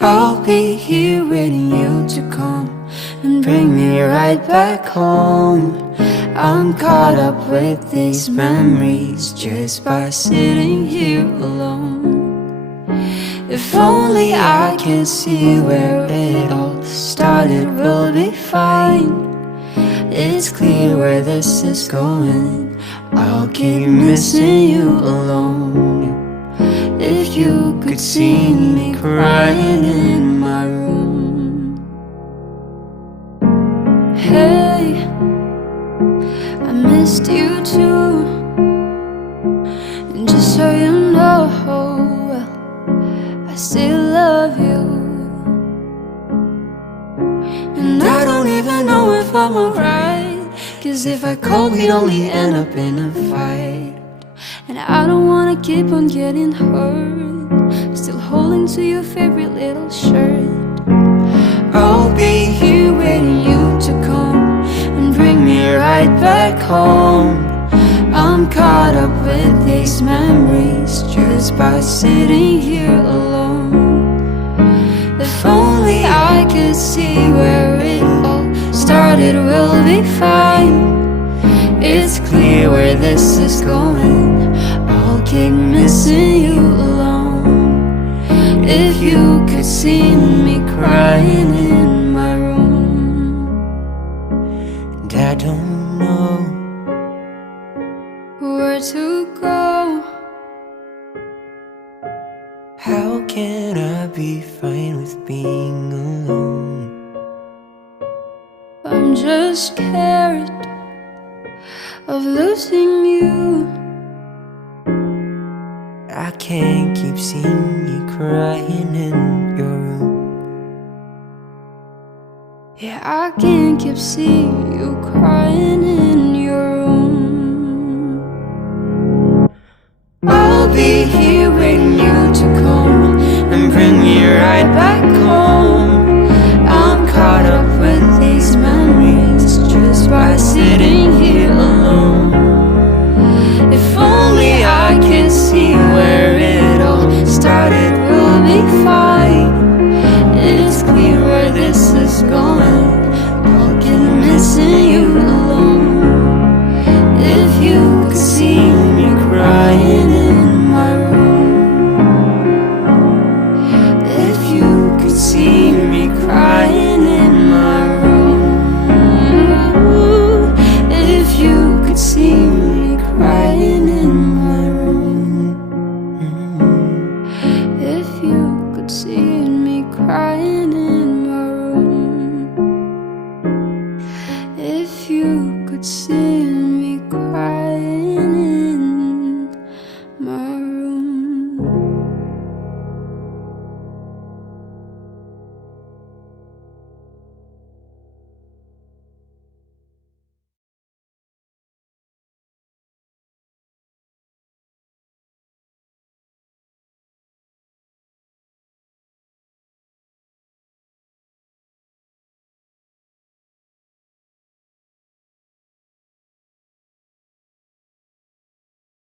I'll be here waiting you to come and bring me right back home. I'm caught up with these memories just by sitting here alone. If only I can see where it all started, we'll be fine. It's clear where this is going, I'll keep missing you alone. If you could see me crying in my room. Hey, I missed you too. And just so you know, I still love you. And I don't even know if I'm alright, 'cause if I call we'd only end up in a fight. And I don't wanna keep on getting hurt, still holding to your favorite little shirt. I'll be here waiting you to come and bring me right back home. I'm caught up with these memories just by sitting here alone. If only I could see where it all started, we'll be fine. It's clear where this is going, I'll keep missing you alone. If you could see me crying in my room. And I don't know where to go. How can I be fine with being alone? I'm just scared of losing you. I can't keep seeing you crying in your room. Yeah, I can't keep seeing you crying in your room. I'll be here waiting you to come and bring me right back home. I'm caught up with these memories just by sitting